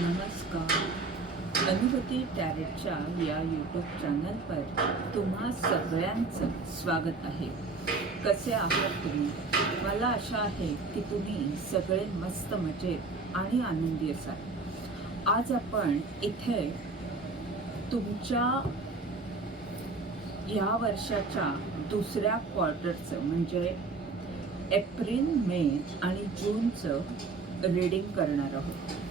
नमस्कार. अनुभूती टॅरेटच्या या यूट्यूब चॅनलवर तुम्हा सगळ्यांचं स्वागत आहे. कसे आहात तुम्ही? मला आशा आहे की तुम्ही सगळे मस्त मजेत आणि आनंदी असाल. आज आपण इथे तुमच्या या वर्षाच्या दुसऱ्या क्वार्टरचं म्हणजे एप्रिल मे आणि जूनचं रीडिंग करणार आहोत.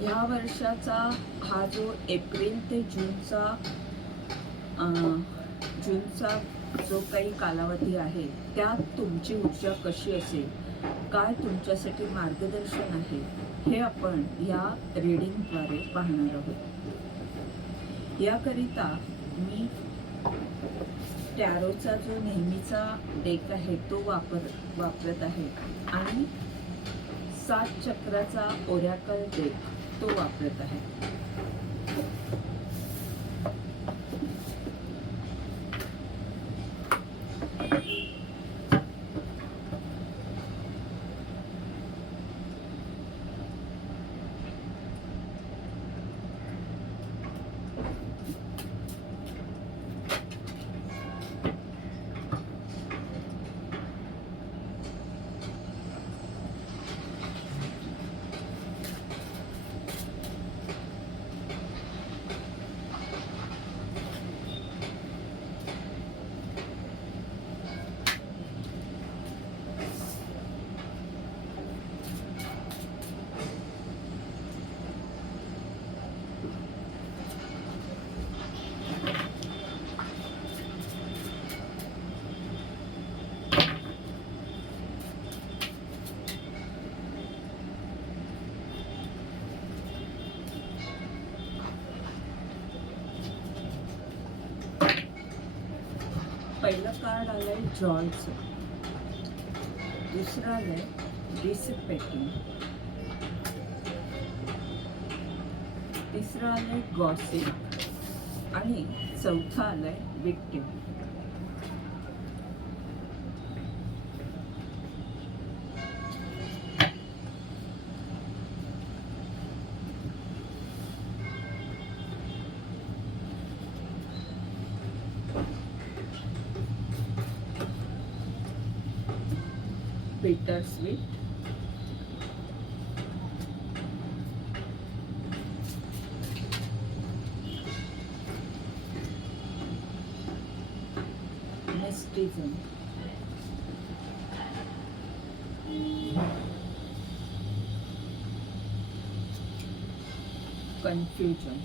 ह्या वर्षाचा हा जो एप्रिल ते जूनचा जूनचा जो काही कालावधी आहे त्यात तुमची ऊर्जा कशी असेल? काय तुमच्यासाठी मार्गदर्शन आहे? हे आपण या रीडिंगद्वारे पाहणार आहोत. याकरिता मी टॅरोचा जो नेहमीचा डेक आहे तो वापर वापरत आहे. आणि सात चक्राचा ओरॅकल डेक तो वापरत आहे. पहिलं कार्ड आलंय जॉयचं दुसरं आलंय डिसिपेटिंग तिसरं आलंय गॉसिप. आणि चौथं आलंय victim. Bitter sweet Next mysticism confusion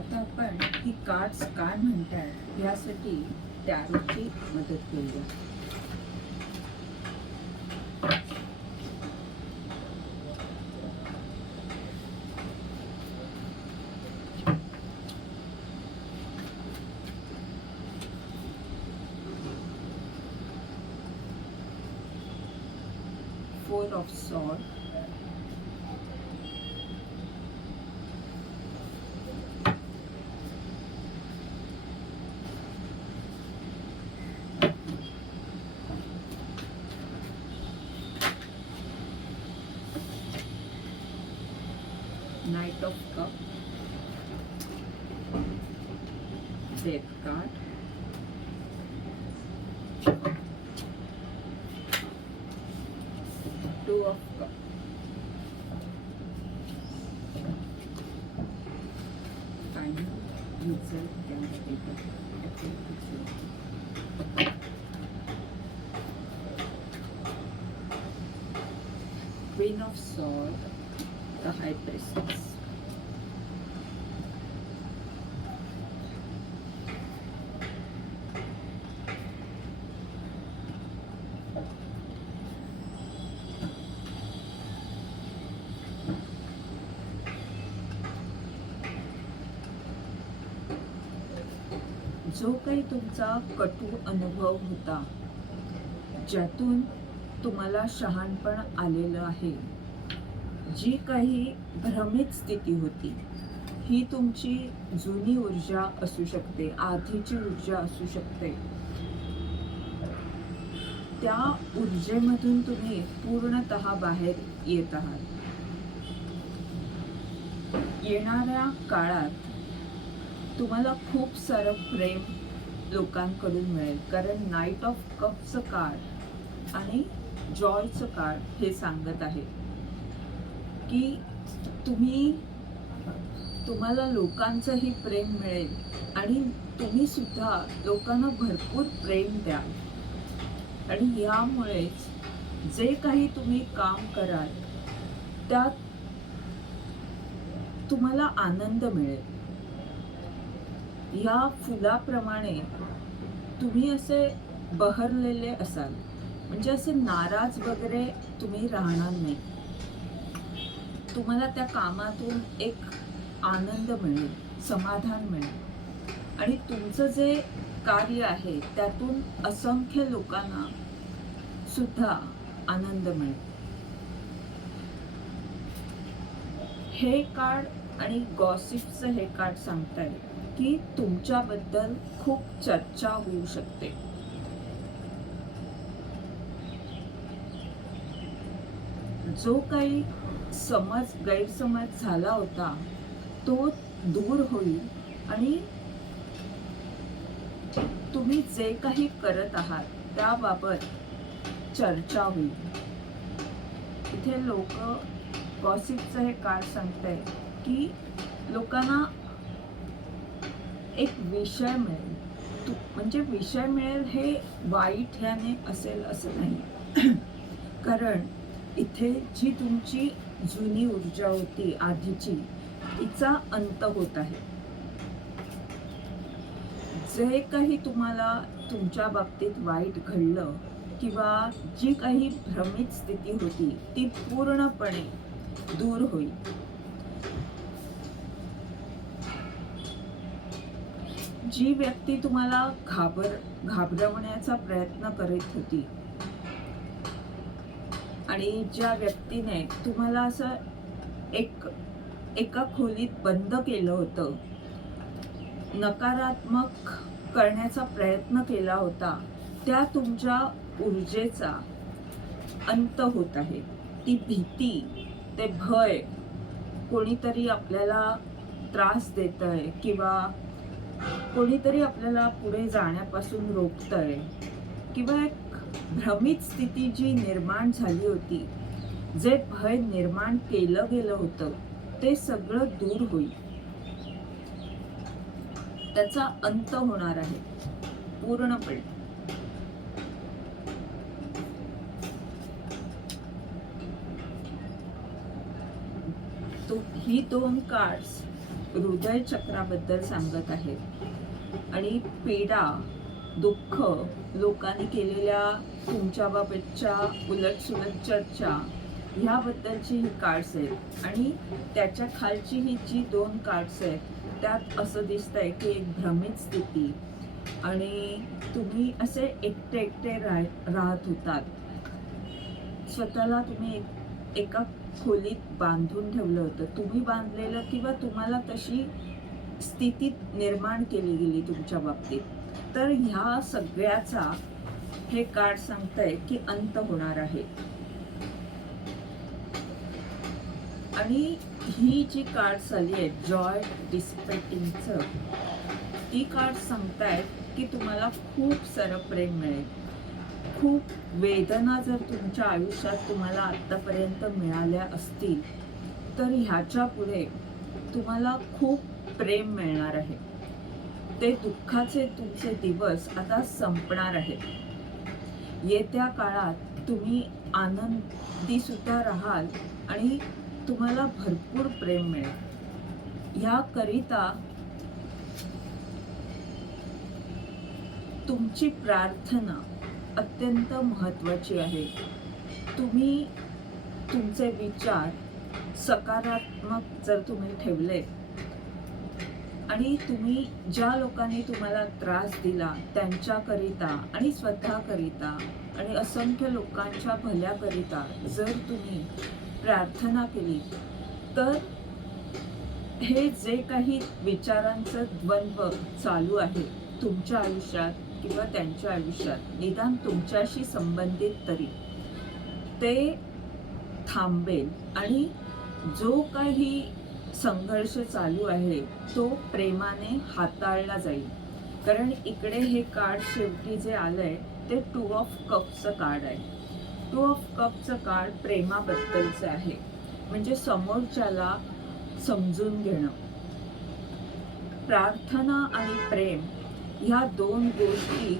आता आपण ही कार्ड्स काय म्हणतात यासाठी टॅरोची मदत घेऊया four of sword of God. Time user. Grain of salt, the high presence. जो काही तुमचा कटू अनुभव होता ज्यातून तुम्हाला शहाणपण आलेलं आहे. जी काही भ्रमित स्थिती होती ही तुमची जुनी ऊर्जा असू शकते आधीची ऊर्जा असू शकते. त्या ऊर्जेमधून तुम्ही पूर्णत बाहेर येत आहात. येणाऱ्या काळात तुम्हाला खूप सारं प्रेम लोकांकडून मिळेल. कारण नाईट ऑफ कपचं कार्ड आणि जॉयचं कार्ड हे सांगत आहे की तुम्ही तुम्हाला लोकांचंही प्रेम मिळेल आणि तुम्ही सुद्धा लोकांना भरपूर प्रेम द्याल. आणि यामुळेच जे काही तुम्ही काम कराल त्यात तुम्हाला आनंद मिळेल. या फुलाप्रमाणे तुम्ही असे बहरलेले असाल. म्हणजे असे नाराज वगैरे तुम्ही राहणार नाही. तुम्हाला त्या कामातून एक आनंद मिळेल समाधान मिळेल. आणि तुमचं जे कार्य आहे त्यातून असंख्य लोकांना सुद्धा आनंद मिळेल. हे कार्ड आणि गॉसिपचं हे कार्ड सांगता येईल की तुमच्याबद्दल खूप चर्चा होऊ शकते. जो काही समज गैरसमज झाला होता तो दूर होईल आणि तुम्ही जे काही करत आहात त्याबाबत चर्चा होईल. इथे लोक गॉसिपचं हे काय सांगत आहे की लोकांना एक विषय मिळेल. तू म्हणजे विषय मिळेल हे वाईट ह्याने असेल असं नाही. कारण इथे जी तुमची जुनी ऊर्जा होती आधीची तिचा अंत होत आहे. जे काही तुम्हाला तुमच्या बाबतीत वाईट घडलं किंवा जी काही भ्रमित स्थिती होती ती पूर्णपणे दूर होईल. जी व्यक्ती तुम्हाला घाबर घाबरवण्याचा प्रयत्न करीत होती आणि ज्या व्यक्तीने तुम्हाला असं एक एका खोलीत बंद केलं होतं नकारात्मक करण्याचा प्रयत्न केला होता त्या तुमच्या ऊर्जेचा अंत होत आहे. ती भीती ते भय कोणीतरी आपल्याला त्रास देत आहे किंवा कोणीतरी आपल्याला पुढे जाण्यापासून रोखतंय. किंवा एक भ्रमित स्थिती जी निर्माण झाली होती जे भय निर्माण केलं गेलं होतं ते सगळं दूर होईल. त्याचा अंत होणार आहे पूर्णपणे. ही दोन कार्ड्स हृदय चक्राबद्दल सांगत आहेत. आणि पीडा दुःख लोकांनी केलेल्या तुमच्याबाबतच्या उलटसुलट चर्चा ह्याबद्दलची ही कार्ड्स आहेत. आणि त्याच्या खालची ही जी दोन कार्ड्स आहेत त्यात असं दिसतंय की एक भ्रमित स्थिती. आणि तुम्ही असे एकटे एकटे राह राहत होतात. स्वतःला तुम्ही एक- एका खोलीत बांधून ठेवलं होतं. तुम्ही बांधलेलं किंवा तुम्हाला तशी स्थिती निर्माण केली गेली तुमच्या बाबतीत. तर ह्या सगळ्याचा हे कार्ड सांगतंय की अंत होणार आहे. आणि ही जी कार्ड्स आली आहेत जॉय डिस्पेटिंगचं ती कार्ड सांगतायत की तुम्हाला खूप सारं प्रेम मिळेल. खूप वेदना जर तुमच्या आयुष्यात तुम्हाला आत्तापर्यंत मिळाल्या असतील तर ह्याच्या पुढे तुम्हाला खूप प्रेम मिळणार आहे. ते दुःखाचे तुमचे दिवस आता संपणार आहेत. येत्या काळात तुम्ही आनंदी सुद्धा राहाल आणि तुम्हाला भरपूर प्रेम मिळेल. याकरिता तुमची प्रार्थना अत्यंत महत्त्वाची आहे. तुम्ही तुमचे विचार सकारात्मक जर तुम्ही ठेवले आणि तुम्ही ज्या लोकांनी तुम्हाला त्रास दिला त्यांच्याकरिता आणि स्वतःकरिता आणि असंख्य लोकांच्या भल्याकरिता जर तुम्ही प्रार्थना केली तर हे जे काही विचारांचं द्वंद्व चालू आहे तुमच्या आयुष्यात किंवा त्यांच्या आयुष्यात निदान तुमच्याशी संबंधित तरी ते थांबेल. आणि जो काही संघर्ष चालू आहे तो प्रेमाने हाताळला जाईल. कारण इकडे हे कार्ड शेवटी जे आलंय ते टू ऑफ कपचं कार्ड आहे. टू ऑफ कपचं कार्ड प्रेमाबद्दलचं आहे. म्हणजे समोरच्याला समजून घेणं. प्रार्थना आणि प्रेम ह्या दोन गोष्टी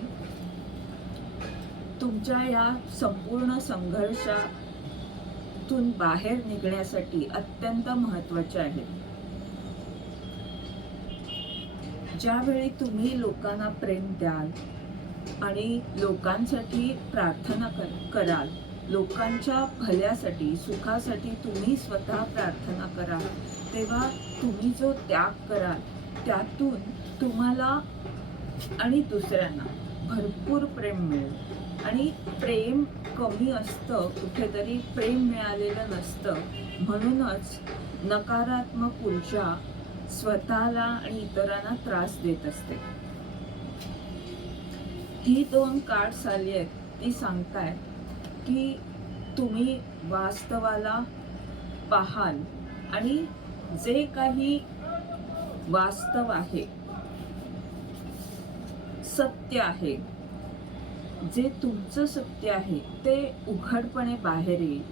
तुमच्या या संपूर्ण संघर्षातून बाहेर निघण्यासाठी अत्यंत महत्त्वाच्या आहेत. ज्यावेळी तुम्ही लोकांना प्रेम द्याल आणि लोकांसाठी प्रार्थना कर कराल लोकांच्या भल्यासाठी सुखासाठी तुम्ही स्वतः प्रार्थना कराल तेव्हा तुम्ही जो त्याग कराल त्यातून तुम्हाला आणि दुसऱ्यांना भरपूर प्रेम मिळेल. आणि प्रेम कमी असतं कुठेतरी प्रेम मिळालेलं नसतं. म्हणूनच नकारात्मक ऊर्जा स्वतःला आणि इतरांना त्रास देत असते. ही दोन कार्ड्स आली आहेत. ती सांगताय की तुम्ही वास्तवाला पाहाल आणि जे काही वास्तव आहे सत्य आहे. जे तुमचं सत्य आहे ते उघडपणे बाहेर येईल.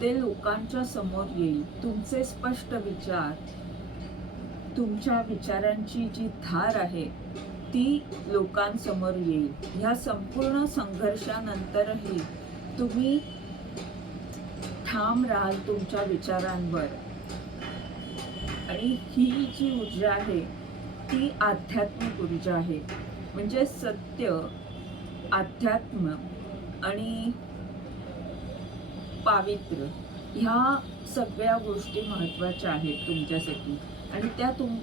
ते लोकांच्या समोर येईल. तुमचे स्पष्ट विचार तुमच्या विचारांची जी धार आहे ती लोकांसमोर येईल. ह्या संपूर्ण संघर्षानंतरही तुम्ही ठाम राहाल तुमच्या विचारांवर. आणि ही जी ऊर्जा आहे ती आध्यात्मिक ऊर्जा आहे. म्हणजे सत्य अध्यात्म आणि पावित्र्य ह्या सगळ्या गोष्टी महत्त्वाच्या आहेत तुमच्यासाठी. आणि त्या तुम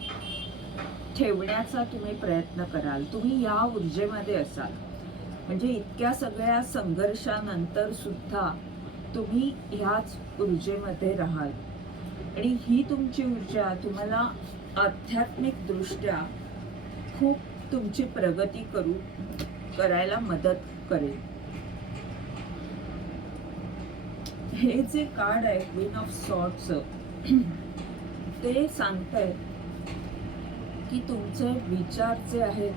ठेवण्याचा तुम्ही प्रयत्न कराल. तुम्ही या ऊर्जेमध्ये असाल. म्हणजे इतक्या सगळ्या संघर्षानंतर सुद्धा तुम्ही ह्याच ऊर्जेमध्ये राहाल. आणि ही तुमची ऊर्जा तुम्हाला आध्यात्मिकदृष्ट्या खूप तुमची प्रगती करू करायला मदत करेल. हे जे कार्ड आहे क्वीन ऑफ सॉर्टचं ते सांगताय की तुमचे विचार जे आहेत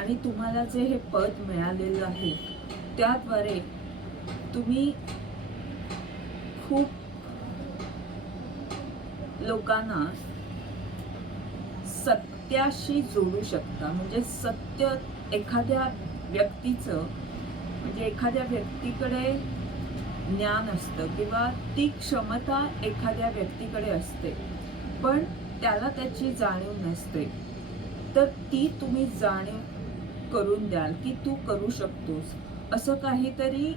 आणि तुम्हाला जे हे पद मिळालेलं आहे त्याद्वारे तुम्ही खूप लोकांना सत्याशी जोडू शकता. म्हणजे सत्य एखाद्या व्यक्तीचं म्हणजे एखाद्या व्यक्तीकडे ज्ञान असतं किंवा ती क्षमता एखाद्या व्यक्तीकडे असते पण त्याला त्याची जाणीव नसते. तर ती तुम्ही जाणीव करून द्याल की तू करू शकतोस. असं काहीतरी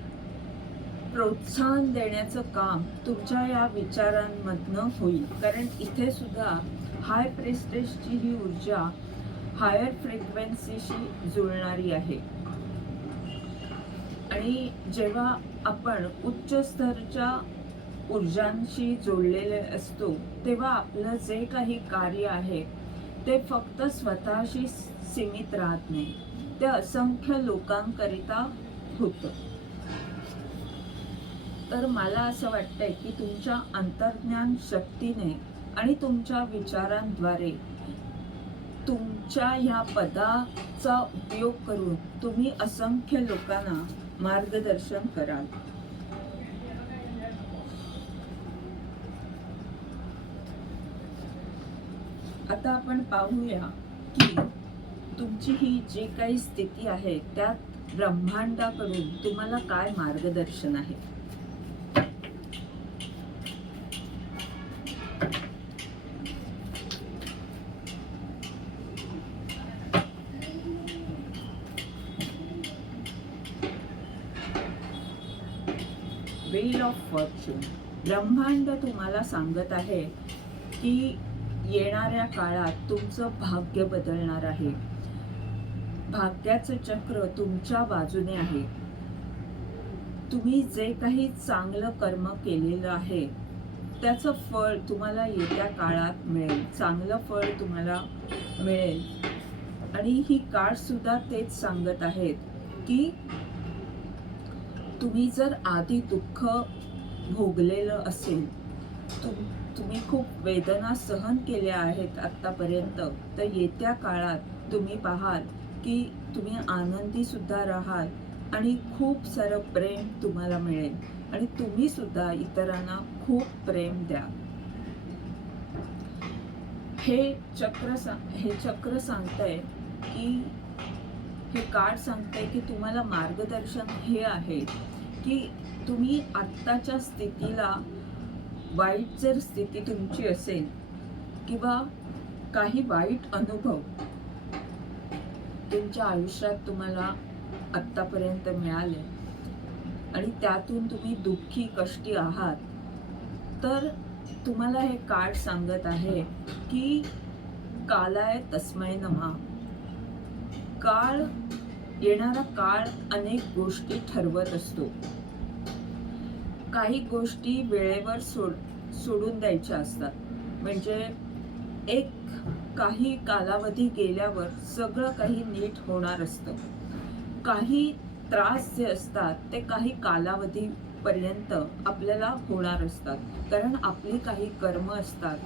प्रोत्साहन देण्याचं काम तुमच्या या विचारांमधनं होईल. कारण इथे सुद्धा हाय प्रेस्टेजची ही ऊर्जा हायर फ्रिक्वेन्सीशी जुळणारी आहे. आणि जेव्हा आपण उच्च स्तरच्या ऊर्जांशी जोडलेले असतो तेव्हा आपलं जे काही कार्य आहे ते फक्त स्वतःशी सीमित राहत नाही. ते असंख्य लोकांकरिता होतं. तर मला असं वाटतंय की तुमच्या अंतर्ज्ञान शक्तीने आणि तुमच्या विचारांद्वारे तुमच्या ह्या पदाचा उपयोग करून तुम्ही असंख्य लोकांना मार्गदर्शन कराल. आता आपण पाहूया की तुमची ही जी काही स्थिती आहे त्यात ब्रह्मांडाकडून तुम्हाला काय मार्गदर्शन आहे? ब्रह्मांड तुम्हाला सांगत आहे की येणाऱ्या काळात तुमचं भाग्य बदलणार आहे. भाग्याचं चक्र तुमच्या बाजूने आहे. तुम्ही जे काही चांगलं कर्म केलेलं आहे त्याचं फळ तुम्हाला येत्या काळात मिळेल. चांगलं फळ तुम्हाला मिळेल. आणि ही कार्ड सुद्धा तेच सांगत आहेत की तुम्ही जर आधी दुःख भोगलेलं असेल. तुम तुम्ही खूप वेदना सहन केल्या आहेत आत्तापर्यंत. तर येत्या काळात तुम्ही पाहाल की तुम्ही आनंदीसुद्धा राहाल आणि खूप सारं प्रेम तुम्हाला मिळेल. आणि तुम्ही सुद्धा इतरांना खूप प्रेम द्या. हे चक्र सा हे चक्र सांगतंय की हे कार्ड सांगतंय की तुम्हाला मार्गदर्शन हे आहे की तुम्ही आत्ताच्या स्थितीला वाईट जर स्थिती तुमची असेल किंवा काही वाईट अनुभव तुमच्या आयुष्यात तुम्हाला आत्तापर्यंत मिळाले आणि त्यातून तुम्ही दुःखी कष्टी आहात तर तुम्हाला हे कार्ड सांगत आहे की कालाय तस्मय नमा. काळ येणारा काळ अनेक गोष्टी ठरवत असतो. काही गोष्टी वेळेवर सोड सोडून द्यायच्या असतात. म्हणजे एक काही कालावधी गेल्यावर सगळं काही नीट होणार असतं. काही त्रास जे असतात ते काही कालावधीपर्यंत आपल्याला होणार असतात. कारण आपली काही कर्म असतात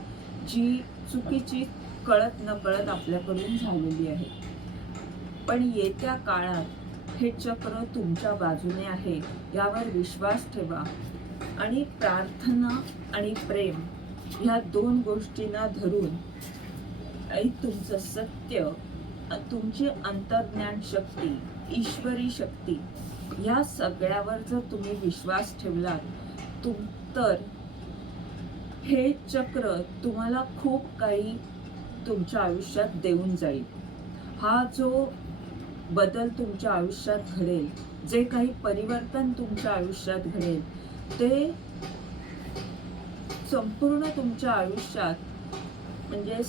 जी चुकीची कळत न कळत आपल्याकडून झालेली आहे पण येत्या काळात हे चक्र तुमच्या बाजूने आहे यावर विश्वास ठेवा. आणि प्रार्थना आणि प्रेम ह्या दोन गोष्टींना धरून तुमचं सत्य तुमची अंतर्ज्ञान शक्ती ईश्वरी शक्ती ह्या सगळ्यावर जर तुम्ही विश्वास ठेवलात तुम तर हे चक्र तुम्हाला खूप काही तुमच्या आयुष्यात देऊन जाईल. हा जो बदल तुमच्या आयुष्यात घडेल जे काही परिवर्तन तुमच्या आयुष्यात घडेल ते संपूर्ण तुमच्या आयुष्यात म्हणजे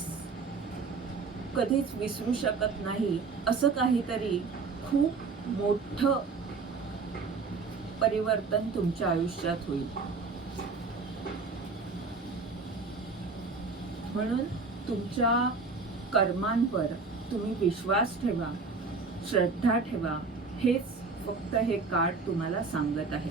कधीच विसरू शकत नाही. असं काहीतरी खूप मोठं परिवर्तन तुमच्या आयुष्यात होईल. म्हणून तुमच्या कर्मांवर तुम्ही विश्वास ठेवा श्रद्धा ठेवा. हेच फक्त हे कार्ड तुम्हाला सांगत आहे.